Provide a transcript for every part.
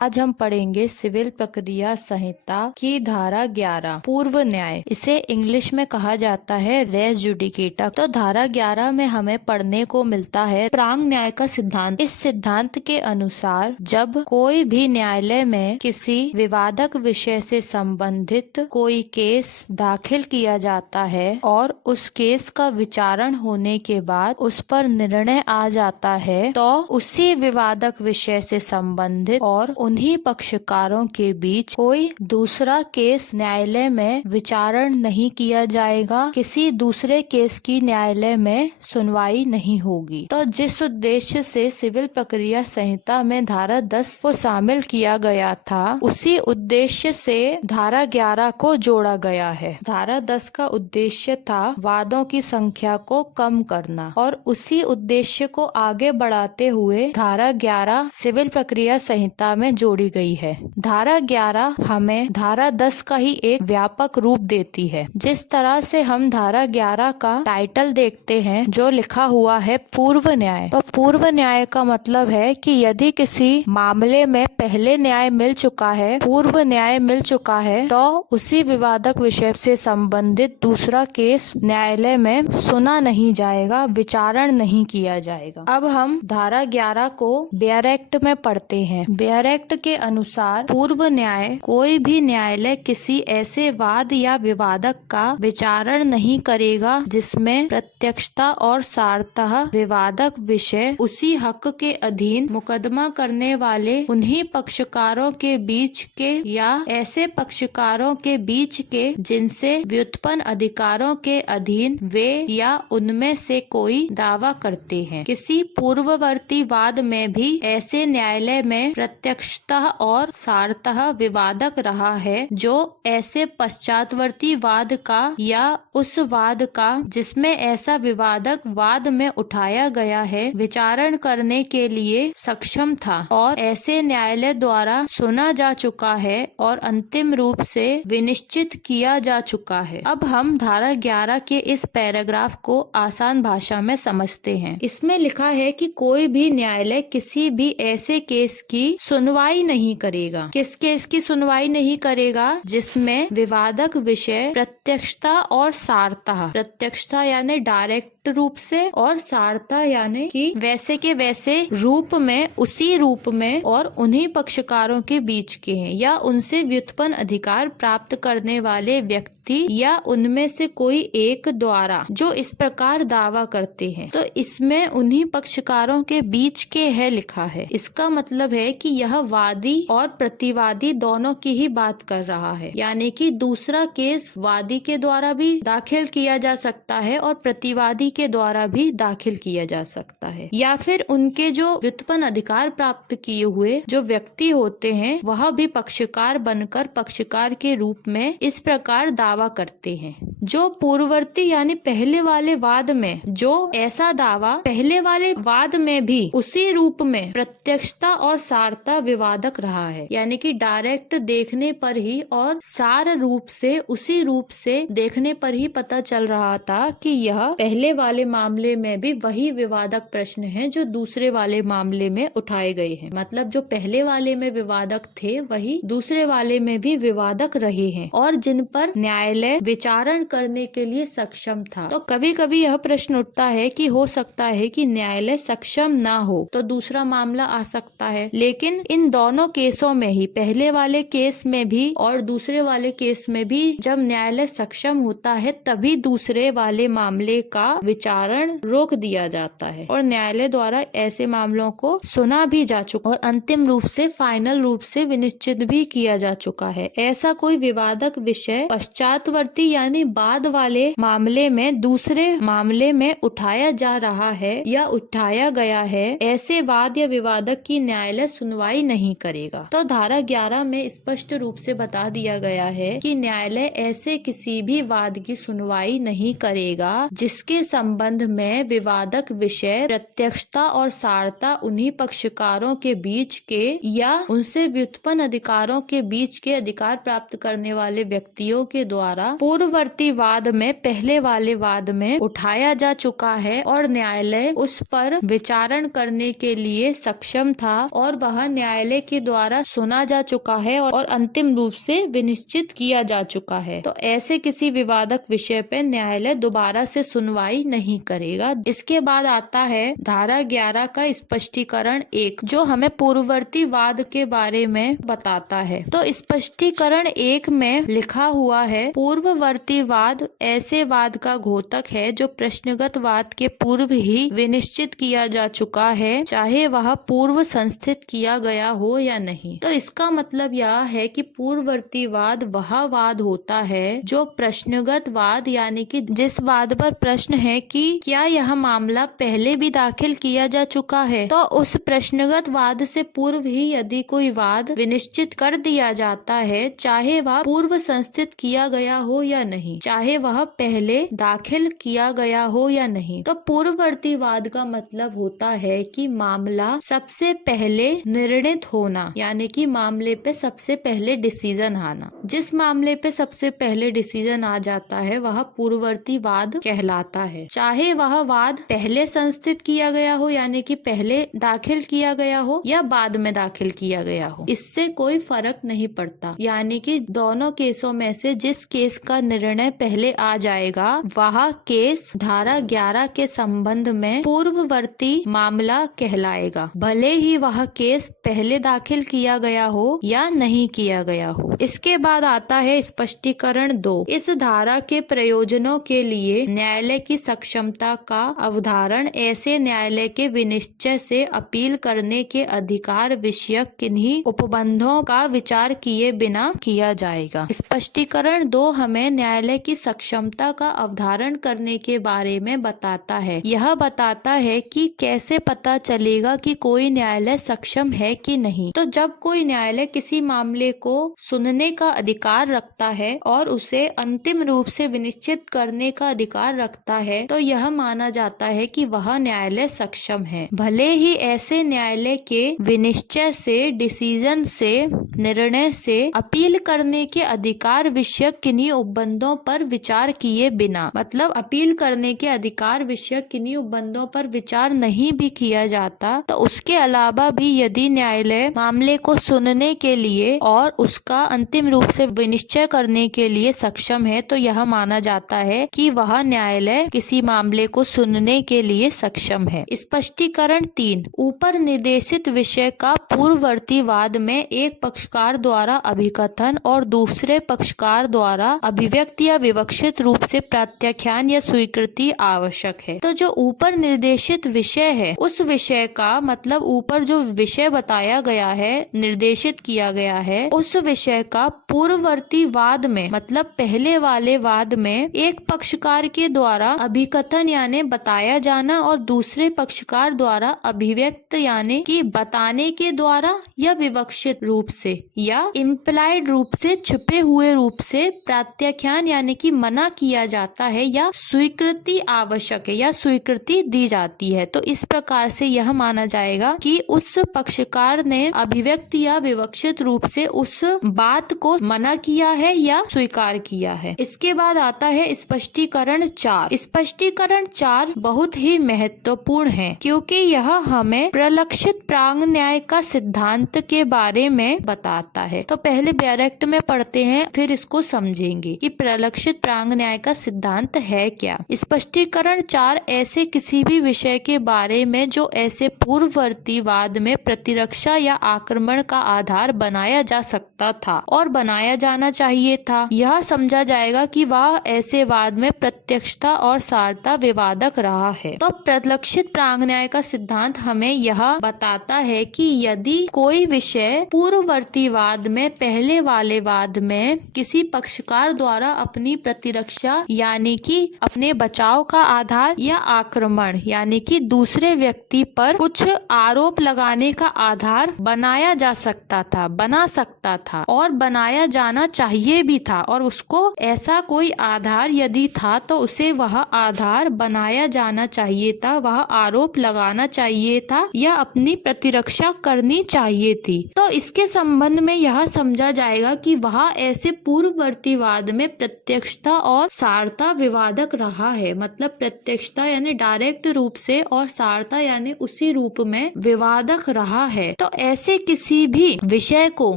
आज हम पढ़ेंगे सिविल प्रक्रिया संहिता की धारा 11 पूर्व न्याय। इसे इंग्लिश में कहा जाता है रेस जुडिकेटा। तो धारा 11 में हमें पढ़ने को मिलता है प्रांग न्याय का सिद्धांत। इस सिद्धांत के अनुसार जब कोई भी न्यायालय में किसी विवादक विषय से संबंधित कोई केस दाखिल किया जाता है और उस केस का विचारण होने के बाद उस पर निर्णय आ जाता है, तो उसी विवादक विषय से संबंधित और उन्हीं पक्षकारों के बीच कोई दूसरा केस न्यायालय में विचारण नहीं किया जाएगा, किसी दूसरे केस की न्यायालय में सुनवाई नहीं होगी। तो जिस उद्देश्य से सिविल प्रक्रिया संहिता में धारा 10 को शामिल किया गया था, उसी उद्देश्य से धारा 11 को जोड़ा गया है। धारा 10 का उद्देश्य था वादों की संख्या को कम करना और उसी उद्देश्य को आगे बढ़ाते हुए धारा 11 सिविल प्रक्रिया संहिता में जोड़ी गई है। धारा 11 हमें धारा 10 का ही एक व्यापक रूप देती है। जिस तरह से हम धारा 11 का टाइटल देखते हैं जो लिखा हुआ है पूर्व न्याय, तो पूर्व न्याय का मतलब है कि यदि किसी मामले में पहले न्याय मिल चुका है, पूर्व न्याय मिल चुका है, तो उसी विवादक विषय से संबंधित दूसरा केस न्यायालय में सुना नहीं जाएगा, विचारण नहीं किया जाएगा। अब हम धारा 11 को बेयर एक्ट में पढ़ते हैं। बेयर एक्ट के अनुसार पूर्व न्याय कोई भी न्यायालय किसी ऐसे वाद या विवादक का विचारण नहीं करेगा जिसमें प्रत्यक्षता और सारतः विवादक विषय उसी हक के अधीन मुकदमा करने वाले उन्हीं पक्षकारों के बीच के या ऐसे पक्षकारों के बीच के जिनसे व्युत्पन्न अधिकारों के अधीन वे या उनमें से कोई दावा करते हैं। किसी पूर्ववर्ती वाद में भी ऐसे न्यायालय में प्रत्यक्षतः और सारतः विवादक रहा है जो ऐसे पश्चातवर्ती वाद का या उस वाद का जिसमें ऐसा विवादक वाद में उठाया गया है विचारण करने के लिए सक्षम था और ऐसे न्यायालय द्वारा सुना जा चुका है और अंतिम रूप से विनिश्चित किया जा चुका है। अब हम धारा 11 के इस पैराग्राफ को आसान भाषा में समझते हैं। इसमें लिखा है कि कोई भी न्यायालय किसी भी ऐसे केस की सुनवाई नहीं करेगा। किस केस की सुनवाई नहीं करेगा? जिसमें विवादक विषय प्रत्यक्षता और सारतः, प्रत्यक्षता यानी डायरेक्ट रूप से और सारता यानी कि वैसे के वैसे रूप में, उसी रूप में और उन्हीं पक्षकारों के बीच के हैं या उनसे व्युत्पन्न अधिकार प्राप्त करने वाले व्यक्ति या उनमें से कोई एक द्वारा जो इस प्रकार दावा करते हैं। तो इसमें उन्हीं पक्षकारों के बीच के है लिखा है। इसका मतलब है कि यह वादी और प्रतिवादी दोनों की ही बात कर रहा है, यानी कि दूसरा केस वादी के द्वारा भी दाखिल किया जा सकता है और प्रतिवादी के द्वारा भी दाखिल किया जा सकता है, या फिर उनके जो व्युत्पन्न अधिकार प्राप्त किए हुए जो व्यक्ति होते हैं वह भी पक्षकार बनकर पक्षकार के रूप में इस प्रकार दावा करते हैं। जो पूर्ववर्ती यानी पहले वाले वाद में जो ऐसा दावा पहले वाले वाद में भी उसी रूप में प्रत्यक्षता और सारता विवादक रहा है, यानी कि डायरेक्ट देखने पर ही और सार रूप से उसी रूप से देखने पर ही पता चल रहा था कि यह पहले वाले मामले में भी वही विवादक प्रश्न है जो दूसरे वाले मामले में उठाए गए हैं। मतलब जो पहले वाले में विवादक थे वही दूसरे वाले में भी विवादक रहे हैं और जिन पर न्यायालय विचारण करने के लिए सक्षम था। तो कभी कभी यह प्रश्न उठता है कि हो सकता है कि न्यायालय सक्षम ना हो तो दूसरा मामला आ सकता है, लेकिन इन दोनों केसों में ही, पहले वाले केस में भी और दूसरे वाले केस में भी, जब न्यायालय सक्षम होता है तभी दूसरे वाले मामले का विचारण रोक दिया जाता है और न्यायालय द्वारा ऐसे मामलों को सुना भी जा चुका और अंतिम रूप से फाइनल रूप से विनिश्चित भी किया जा चुका है। ऐसा कोई विवादक विषय पश्चातवर्ती यानी बाद वाले मामले में दूसरे मामले में उठाया जा रहा है या उठाया गया है, ऐसे वाद या विवादक की न्यायालय सुनवाई नहीं करेगा। तो धारा 11 में स्पष्ट रूप से बता दिया गया है कि न्यायालय ऐसे किसी भी वाद की सुनवाई नहीं करेगा जिसके संबंध में विवादक विषय प्रत्यक्षता और सारता उन्हीं पक्षकारों के बीच के या उनसे व्युत्पन्न अधिकारों के बीच के अधिकार प्राप्त करने वाले व्यक्तियों के द्वारा पूर्ववर्ती वाद में पहले वाले वाद में उठाया जा चुका है और न्यायालय उस पर विचारण करने के लिए सक्षम था और वह न्यायालय के द्वारा सुना जा चुका है और अंतिम रूप से विनिश्चित किया जा चुका है। तो ऐसे किसी विवादक विषय पर न्यायालय दोबारा से सुनवाई नहीं करेगा। इसके बाद आता है धारा 11 का स्पष्टीकरण 1, जो हमें पूर्ववर्ती वाद के बारे में बताता है। तो स्पष्टीकरण 1 में लिखा हुआ है, पूर्ववर्ती वाद ऐसे वाद का घोतक है जो प्रश्नगत वाद के पूर्व ही विनिश्चित किया जा चुका है, चाहे वह पूर्व संस्थित किया गया हो या नहीं। तो इसका मतलब यह है कि पूर्ववर्ती वाद वह वाद होता है जो प्रश्नगत वाद, यानी कि जिस वाद पर प्रश्न है कि क्या यह मामला पहले भी दाखिल किया जा चुका है, तो उस प्रश्नगत वाद से पूर्व ही यदि कोई वाद विनिश्चित कर दिया जाता है, चाहे वह पूर्व संस्थित किया गया हो या नहीं, चाहे वह पहले दाखिल किया गया हो या नहीं। तो पूर्ववर्ती वाद का मतलब होता है कि मामला सबसे पहले निर्णित होना, यानी कि मामले पे सबसे पहले डिसीजन आना। जिस मामले पे सबसे पहले डिसीजन आ जाता है वह पूर्ववर्ती वाद कहलाता है, चाहे वह वाद पहले संस्थित किया गया हो, यानी कि पहले दाखिल किया गया हो, या बाद में दाखिल किया गया हो, इससे कोई फर्क नहीं पड़ता। यानी कि दोनों केसों में से जिस केस का निर्णय पहले आ जाएगा वह केस धारा 11 के संबंध में पूर्ववर्ती मामला कहलाएगा, भले ही वह केस पहले दाखिल किया गया हो या नहीं किया गया हो। इसके बाद आता है स्पष्टीकरण 2। इस धारा के प्रयोजनों के लिए न्यायालय की सक्षमता का अवधारण ऐसे न्यायालय के विनिश्चय से अपील करने के अधिकार विषयक किन्हीं उपबंधों का विचार किए बिना किया जाएगा। स्पष्टीकरण 2 हमें न्यायालय की सक्षमता का अवधारण करने के बारे में बताता है। यह बताता है कि कैसे पता चलेगा कि कोई न्यायालय सक्षम है कि नहीं। तो जब कोई न्यायालय किसी मामले को सुनने का अधिकार रखता है और उसे अंतिम रूप से विनिश्चित करने का अधिकार रखता है, तो यह माना जाता है कि वह न्यायालय सक्षम है, भले ही ऐसे न्यायालय के विनिश्चय से, डिसीजन से, निर्णय से अपील करने के अधिकार विषयक किन्हीं उपबंधों पर विचार किए बिना, मतलब अपील करने के अधिकार विषयक किन्हीं उपबंधों पर विचार नहीं भी किया जाता, तो उसके अलावा भी यदि न्यायालय मामले को सुनने के लिए और उसका अंतिम रूप से विनिश्चय करने के लिए सक्षम है, तो यह माना जाता है कि वह न्यायालय किसी मामले को सुनने के लिए सक्षम है। स्पष्टीकरण 3, ऊपर निर्देशित विषय का पूर्ववर्ती वाद में एक पक्षकार द्वारा अभिकथन और दूसरे पक्षकार द्वारा अभिव्यक्ति या विवक्षित रूप से प्रत्याख्यान या स्वीकृति आवश्यक है। तो जो ऊपर निर्देशित विषय है, उस विषय का मतलब ऊपर जो विषय बताया गया है, निर्देशित किया गया है, उस विषय का पूर्ववर्ती वाद में, मतलब पहले वाले वाद में एक पक्षकार के द्वारा अभिकथन यानी बताया जाना और दूसरे पक्षकार द्वारा अभिव्यक्त यानी कि बताने के द्वारा या विवक्षित रूप से या इम्प्लाइड रूप से, छुपे हुए रूप से प्रत्याख्यान यानी कि मना किया जाता है या स्वीकृति आवश्यक है या स्वीकृति दी जाती है। तो इस प्रकार से यह माना जाएगा कि उस पक्षकार ने अभिव्यक्त या विवक्षित रूप से उस बात को मना किया है या स्वीकार किया है। इसके बाद आता है स्पष्टीकरण 4। स्पष्टीकरण 4 बहुत ही महत्वपूर्ण है क्योंकि यह हमें प्रलक्षित प्रांग न्याय का सिद्धांत के बारे में बताता है। तो पहले डायरेक्ट में पढ़ते हैं, फिर इसको समझेंगे कि प्रलक्षित प्रांग न्याय का सिद्धांत है क्या। स्पष्टीकरण 4 ऐसे किसी भी विषय के बारे में जो ऐसे पूर्ववर्ती वाद में प्रतिरक्षा या आक्रमण का आधार बनाया जा सकता था और बनाया जाना चाहिए था, यह समझा जाएगा कि वह ऐसे वाद में प्रत्यक्षता और सारता विवादक रहा है। तो प्रलक्षित प्रांग न्याय का सिद्धांत हमें यह बताता है कि यदि कोई विषय पूर्ववर्ती पूर्ववर्तीवाद में पहले वाले वाद में किसी पक्षकार द्वारा अपनी प्रतिरक्षा यानी कि अपने बचाव का आधार या आक्रमण यानी कि दूसरे व्यक्ति पर कुछ आरोप लगाने का आधार बनाया जा सकता था, बना सकता था और बनाया जाना चाहिए भी था, और उसको ऐसा कोई आधार यदि था तो उसे वह आधार बनाया जाना चाहिए था, वह आरोप लगाना चाहिए था या अपनी प्रतिरक्षा करनी चाहिए थी। तो इसके संबंध में यह समझा जाएगा कि वह ऐसे पूर्ववर्तीवाद में प्रत्यक्षता और सारता विवादक रहा है। मतलब प्रत्यक्षता यानी डायरेक्ट रूप से और सारता यानी उसी रूप में विवादक रहा है। तो ऐसे किसी भी विषय को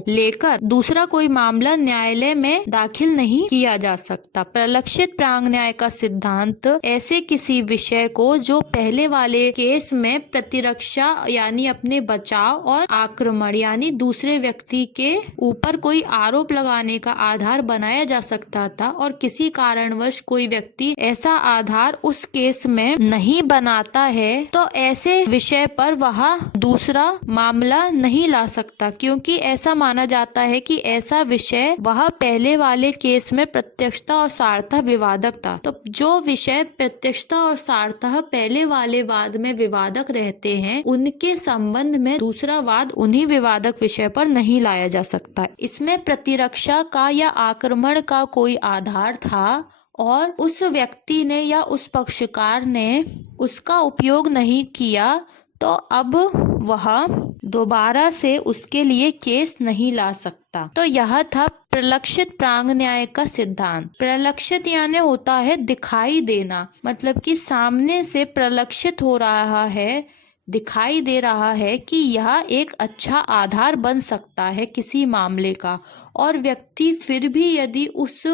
लेकर दूसरा कोई मामला न्यायालय में दाखिल नहीं किया जा सकता। प्रलक्षित प्रांग न्याय का सिद्धांत ऐसे किसी विषय को जो पहले वाले केस में प्रतिरक्षा यानी अपने बचाव और आक्रमण यानी दूसरे व्यक्ति के ऊपर कोई आरोप लगाने का आधार बनाया जा सकता था और किसी कारणवश कोई व्यक्ति ऐसा आधार उस केस में नहीं बनाता है तो ऐसे विषय पर वह दूसरा मामला नहीं ला सकता, क्योंकि ऐसा माना जाता है कि ऐसा विषय वह पहले वाले केस में प्रत्यक्षता और सारता विवादक था। तो जो विषय प्रत्यक्षता और सारता पहले वाले वाद में विवादक रहते हैं उनके संबंध में दूसरा वाद उन्हीं विवादक विषय पर नहीं लाया जा सकता। इसमें प्रतिरक्षा का या आक्रमण का कोई आधार था और उस व्यक्ति ने या उस पक्षकार ने उसका उपयोग नहीं किया तो अब वह दोबारा से उसके लिए केस नहीं ला सकता। तो यह था प्रलक्षित प्रांग न्याय का सिद्धांत। प्रलक्षित यानी होता है दिखाई देना, मतलब कि सामने से प्रलक्षित हो रहा है, दिखाई दे रहा है कि यह एक अच्छा आधार बन सकता है किसी मामले का, और व्यक्ति फिर भी यदि उस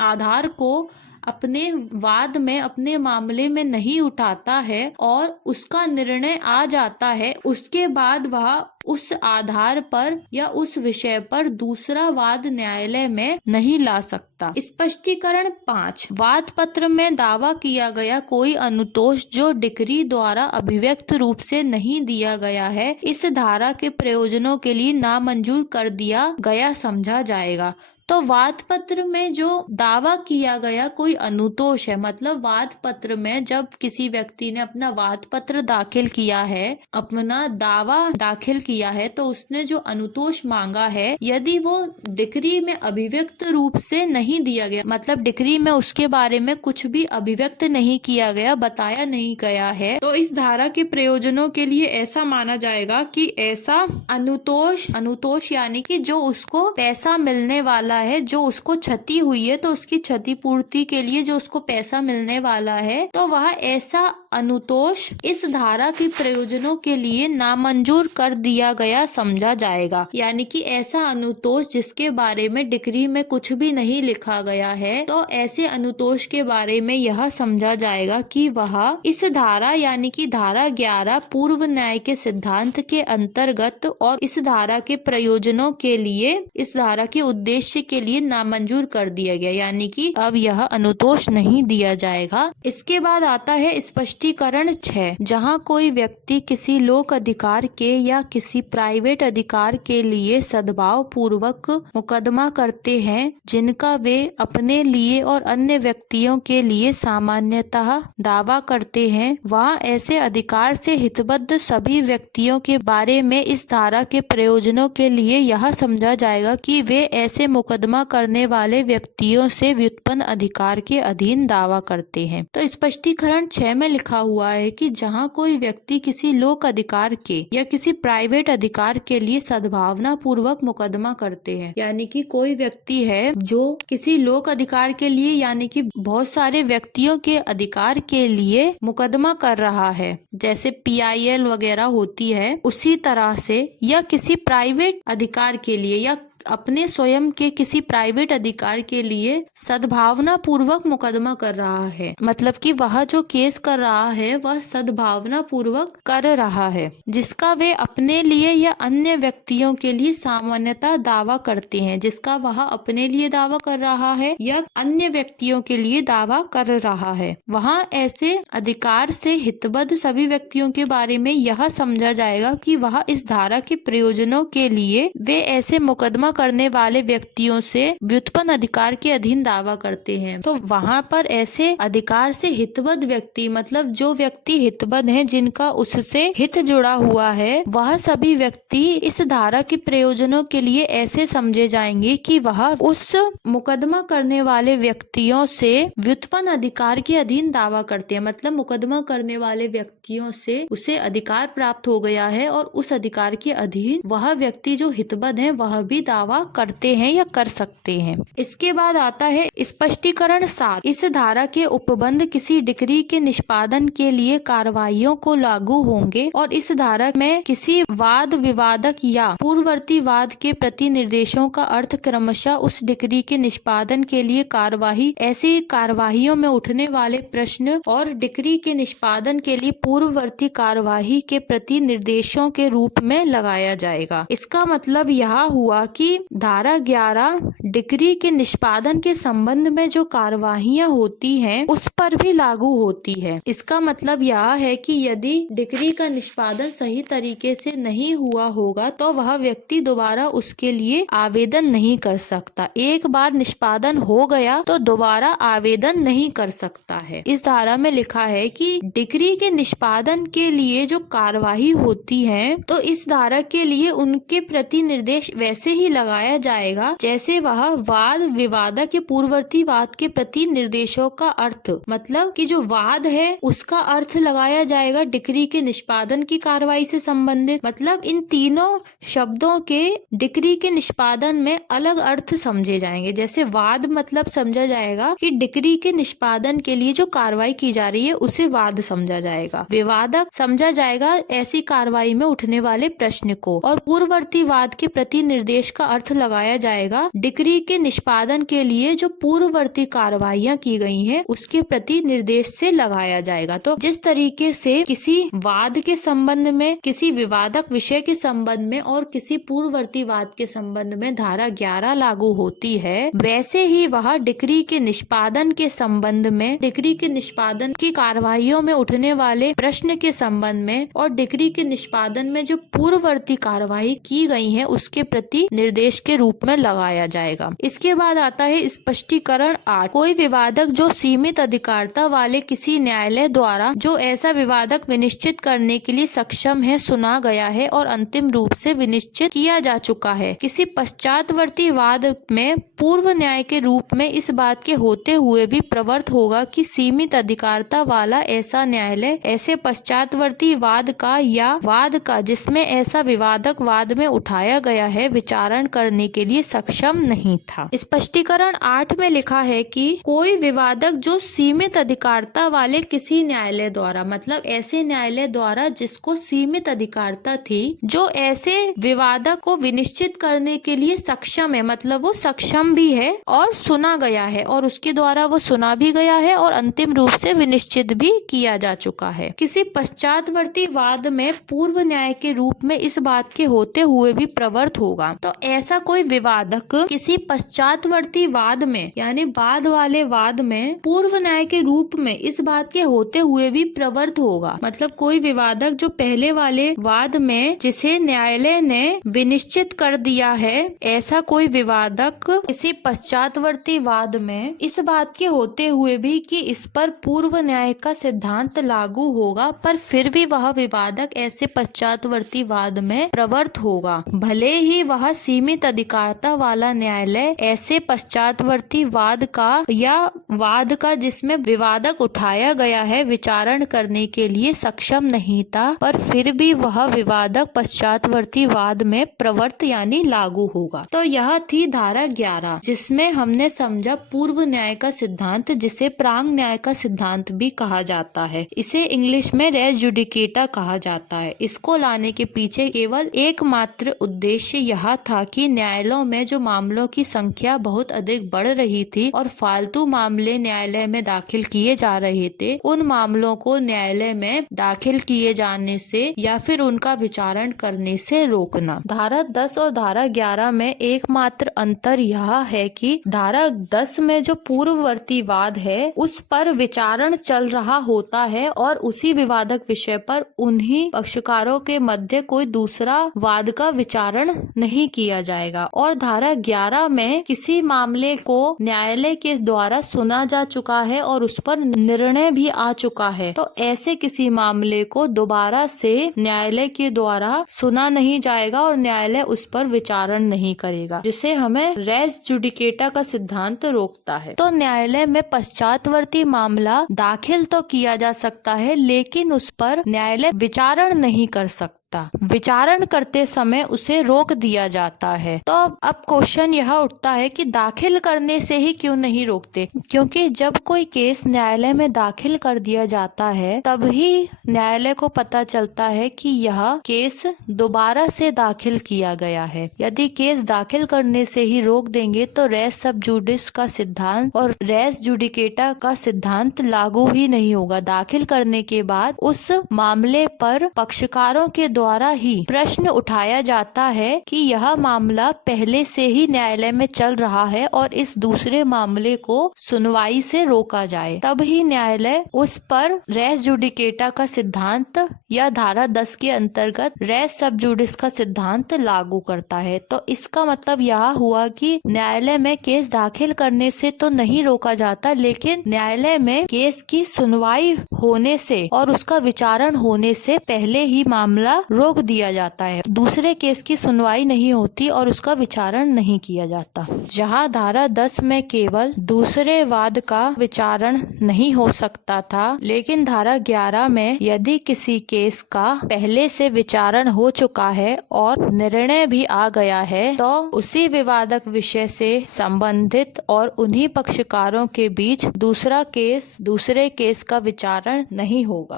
आधार को अपने वाद में अपने मामले में नहीं उठाता है और उसका निर्णय आ जाता है, उसके बाद वह उस आधार पर या उस विषय पर दूसरा वाद न्यायालय में नहीं ला सकता। स्पष्टीकरण 5, वाद पत्र में दावा किया गया कोई अनुतोष जो डिक्री द्वारा अभिव्यक्त रूप से नहीं दिया गया है इस धारा के प्रयोजनों के लिए नामंजूर कर दिया गया समझा जाएगा। तो वाद पत्र में जो दावा किया गया कोई अनुतोष है, मतलब वाद पत्र में जब किसी व्यक्ति ने अपना वाद पत्र दाखिल किया है, अपना दावा दाखिल किया है, तो उसने जो अनुतोष मांगा है यदि वो डिक्री में अभिव्यक्त रूप से नहीं दिया गया, मतलब डिक्री में उसके बारे में कुछ भी अभिव्यक्त नहीं किया गया, बताया नहीं गया है, तो इस धारा के प्रयोजनों के लिए ऐसा माना जाएगा कि ऐसा अनुतोष यानी कि जो उसको पैसा मिलने वाला है, जो उसको क्षति हुई है तो उसकी क्षतिपूर्ति के लिए जो उसको पैसा मिलने वाला है, तो वह ऐसा अनुतोष इस धारा के प्रयोजनों के लिए नामंजूर कर दिया गया समझा जाएगा। यानी कि ऐसा अनुतोष जिसके बारे में डिक्री में कुछ भी नहीं लिखा गया है, तो ऐसे अनुतोष के बारे में यह समझा जाएगा कि वह इस धारा यानी कि धारा 11 पूर्व न्याय के सिद्धांत के अंतर्गत और इस धारा के प्रयोजनों के लिए, इस धारा के उद्देश्य के लिए नामंजूर कर दिया गया, यानी कि अब यह अनुतोष नहीं दिया जाएगा। इसके बाद आता है स्पष्टीकरण 6, जहां कोई व्यक्ति किसी लोक अधिकार के या किसी प्राइवेट अधिकार के लिए सद्भाव पूर्वक मुकदमा करते हैं जिनका वे अपने लिए और अन्य व्यक्तियों के लिए सामान्यतः दावा करते हैं, वह ऐसे अधिकार से हितबद्ध सभी व्यक्तियों के बारे में इस धारा के प्रयोजनों के लिए यह समझा जाएगा कि वे ऐसे मुकदमा करने वाले व्यक्तियों से व्युत्पन्न अधिकार के अधीन दावा करते हैं। तो स्पष्टीकरण 6 में लिखा हुआ है कि जहां कोई व्यक्ति किसी लोक अधिकार के या किसी प्राइवेट अधिकार के लिए सद्भावना पूर्वक मुकदमा करते हैं, यानी कि कोई व्यक्ति है जो किसी लोक अधिकार के लिए यानी कि बहुत सारे व्यक्तियों के अधिकार के लिए मुकदमा कर रहा है, जैसे PIL वगैरह होती है, उसी तरह से, या किसी प्राइवेट अधिकार के लिए या अपने स्वयं के किसी प्राइवेट अधिकार के लिए सद्भावना पूर्वक मुकदमा कर रहा है। मतलब कि वह जो केस कर रहा है वह सद्भावना पूर्वक कर रहा है, जिसका वे अपने लिए या अन्य व्यक्तियों के लिए सामान्यतः दावा करते हैं। जिसका वह अपने लिए दावा कर रहा है या अन्य व्यक्तियों के लिए दावा कर रहा है। वहाँ ऐसे अधिकार से हितबद्ध सभी व्यक्तियों के बारे में यह समझा जाएगा कि वह इस धारा के प्रयोजनों के लिए वे ऐसे मुकदमा करने वाले व्यक्तियों से व्युत्पन्न अधिकार के अधीन दावा करते हैं। तो वहाँ पर ऐसे अधिकार से हितबद्ध व्यक्ति मतलब जो व्यक्ति हितबद्ध हैं, जिनका उससे हित जुड़ा हुआ है, वह सभी व्यक्ति इस धारा के प्रयोजनों के लिए ऐसे समझे जाएंगे कि वह उस मुकदमा करने वाले व्यक्तियों से व्युत्पन्न अधिकार के अधीन दावा करते हैं। मतलब मुकदमा करने वाले व्यक्तियों से उसे अधिकार प्राप्त हो गया है और उस अधिकार के अधीन वह व्यक्ति जो हितबद्ध है वह भी दावा करते हैं या कर सकते हैं। इसके बाद आता है स्पष्टीकरण 7। इस धारा के उपबंध किसी डिक्री के निष्पादन के लिए कार्रवाइयों को लागू होंगे और इस धारा में किसी वाद विवादक या पूर्ववर्ती वाद के प्रति निर्देशों का अर्थ क्रमशः उस डिक्री के निष्पादन के लिए कार्यवाही, ऐसी कार्यवाहियों में उठने वाले प्रश्न और डिक्री के निष्पादन के लिए पूर्ववर्ती कार्यवाही के प्रति निर्देशों के रूप में लगाया जाएगा। इसका मतलब यह हुआ कि धारा 11 डिक्री के निष्पादन के संबंध में जो कार्यवाहियां होती हैं उस पर भी लागू होती है। इसका मतलब यह है कि यदि डिक्री का निष्पादन सही तरीके से नहीं हुआ होगा तो वह व्यक्ति दोबारा उसके लिए आवेदन नहीं कर सकता। एक बार निष्पादन हो गया तो दोबारा आवेदन नहीं कर सकता है। इस धारा में लिखा है कि डिक्री के निष्पादन के लिए जो कार्यवाही होती है तो इस धारा के लिए उनके प्रति निर्देश वैसे ही लगाया जाएगा जैसे वह वाद विवादक या पूर्ववर्ती वाद के प्रति निर्देशों का अर्थ, मतलब कि जो वाद है उसका अर्थ लगाया जाएगा डिक्री के निष्पादन की कार्रवाई से संबंधित। मतलब इन तीनों शब्दों के डिक्री के निष्पादन में अलग अर्थ समझे जाएंगे। जैसे वाद मतलब समझा जाएगा कि डिक्री के निष्पादन के लिए जो कार्रवाई की जा रही है उसे वाद समझा जाएगा। विवादक समझा जाएगा ऐसी कार्रवाई में उठने वाले प्रश्न को, और पूर्ववर्ती वाद के प्रति निर्देश का अर्थ लगाया जाएगा डिक्री के निष्पादन के लिए जो पूर्ववर्ती कार्रवाइयां की गई हैं उसके प्रति निर्देश से लगाया जाएगा। तो जिस तरीके से किसी वाद के संबंध में, किसी विवादक विषय के संबंध में और किसी पूर्ववर्ती वाद के संबंध में धारा 11 लागू होती है, वैसे ही वह डिक्री के निष्पादन के संबंध में, डिक्री के निष्पादन की कार्रवाइयों में उठने वाले प्रश्न के संबंध में और डिक्री के निष्पादन में जो पूर्ववर्ती कार्रवाई की गई है उसके प्रति निर्देश के रूप में लगाया जाएगा। इसके बाद आता है स्पष्टीकरण 8। कोई विवादक जो सीमित अधिकारता वाले किसी न्यायालय द्वारा जो ऐसा विवादक विनिश्चित करने के लिए सक्षम है सुना गया है और अंतिम रूप से विनिश्चित किया जा चुका है। किसी पश्चातवर्ती वाद में पूर्व न्याय के रूप में इस बात के होते हुए भी प्रवृत्त होगा कि सीमित अधिकारता वाला ऐसा न्यायालय ऐसे पश्चातवर्ती वाद का या वाद का जिसमें ऐसा विवादक वाद में उठाया गया है विचारण करने के लिए सक्षम नहीं था। स्पष्टीकरण 8 में लिखा है कि कोई विवादक जो सीमित अधिकारता वाले किसी न्यायालय द्वारा, मतलब ऐसे न्यायालय द्वारा जिसको सीमित अधिकारता थी, जो ऐसे विवादक को विनिश्चित करने के लिए सक्षम है, मतलब वो सक्षम भी है और सुना गया है और उसके द्वारा वो सुना भी गया है और अंतिम रूप से विनिश्चित भी किया जा चुका है। किसी पश्चातवर्ती वाद में पूर्व न्याय के रूप में इस बात के होते हुए भी प्रवृत्त होगा। तो ऐसा कोई विवादक किसी पश्चातवर्ती वाद में, यानी बाद वाले वाद में पूर्व न्याय के रूप में इस बात के होते हुए भी प्रवृत्त होगा। मतलब कोई विवादक जो पहले वाले वाद में जिसे न्यायालय ने विनिश्चित कर दिया है, ऐसा कोई विवादक किसी पश्चातवर्ती वाद में इस बात के होते हुए भी कि इस पर पूर्व न्याय का सिद्धांत लागू होगा, पर फिर भी वह विवादक ऐसे पश्चातवर्ती वाद में प्रवृत्त होगा, भले ही वह सीमित अधिकारता वाला न्यायालय ऐसे पश्चातवर्ती वाद का या वाद का जिसमें विवादक उठाया गया है विचारण करने के लिए सक्षम नहीं था, पर फिर भी वह विवादक पश्चातवर्ती वाद में प्रवृत्त यानी लागू होगा। तो यह थी धारा 11, जिसमें हमने समझा पूर्व न्याय का सिद्धांत, जिसे प्रांग न्याय का सिद्धांत भी कहा जाता है। इसे इंग्लिश में रेस जुडिकेटा कहा जाता है। इसको लाने के पीछे केवल एकमात्र उद्देश्य यह था कि न्यायालयों में जो मामलों की संख्या बहुत अधिक बढ़ रही थी और फालतू मामले न्यायालय में दाखिल किए जा रहे थे, उन मामलों को न्यायालय में दाखिल किए जाने से या फिर उनका विचारण करने से रोकना। धारा 10 और धारा 11 में एकमात्र अंतर यह है कि धारा 10 में जो पूर्ववर्ती वाद है उस पर विचारण चल रहा होता है और उसी विवादक विषय पर उन्हीं पक्षकारों के मध्य कोई दूसरा वाद का विचारण नहीं किया जाएगा। और धारा 11 में किसी मामले को न्यायालय के द्वारा सुना जा चुका है और उस पर निर्णय भी आ चुका है, तो ऐसे किसी मामले को दोबारा से न्यायालय के द्वारा सुना नहीं जाएगा और न्यायालय उस पर विचारण नहीं करेगा, जिसे हमें रेस जुडिकेटा का सिद्धांत रोकता है। तो न्यायालय में पश्चातवर्ती मामला दाखिल तो किया जा सकता है, लेकिन उस पर न्यायालय विचारण नहीं कर सकता। विचारण करते समय उसे रोक दिया जाता है। तो अब क्वेश्चन यह उठता है कि दाखिल करने से ही क्यों नहीं रोकते? क्योंकि जब कोई केस न्यायालय में दाखिल कर दिया जाता है तभी न्यायालय को पता चलता है कि यह केस दोबारा से दाखिल किया गया है। यदि केस दाखिल करने से ही रोक देंगे तो रेस सब जुडिस का सिद्धांत और रेस जुडिकेटा का सिद्धांत लागू ही नहीं होगा। दाखिल करने के बाद उस मामले पर पक्षकारों के द्वारा ही प्रश्न उठाया जाता है कि यह मामला पहले से ही न्यायालय में चल रहा है और इस दूसरे मामले को सुनवाई से रोका जाए, तब ही न्यायालय उस पर रेस जुडिकेटा का सिद्धांत या धारा 10 के अंतर्गत रेस सब जुडिस का सिद्धांत लागू करता है। तो इसका मतलब यह हुआ कि न्यायालय में केस दाखिल करने से तो नहीं रोका जाता, लेकिन न्यायालय में केस की सुनवाई होने से और उसका विचारण होने से पहले ही मामला रोक दिया जाता है। दूसरे केस की सुनवाई नहीं होती और उसका विचारण नहीं किया जाता। जहां धारा 10 में केवल दूसरे वाद का विचारण नहीं हो सकता था, लेकिन धारा 11 में यदि किसी केस का पहले से विचारण हो चुका है और निर्णय भी आ गया है तो उसी विवादक विषय से संबंधित और उन्हीं पक्षकारों के बीच दूसरे केस का विचारण नहीं होगा।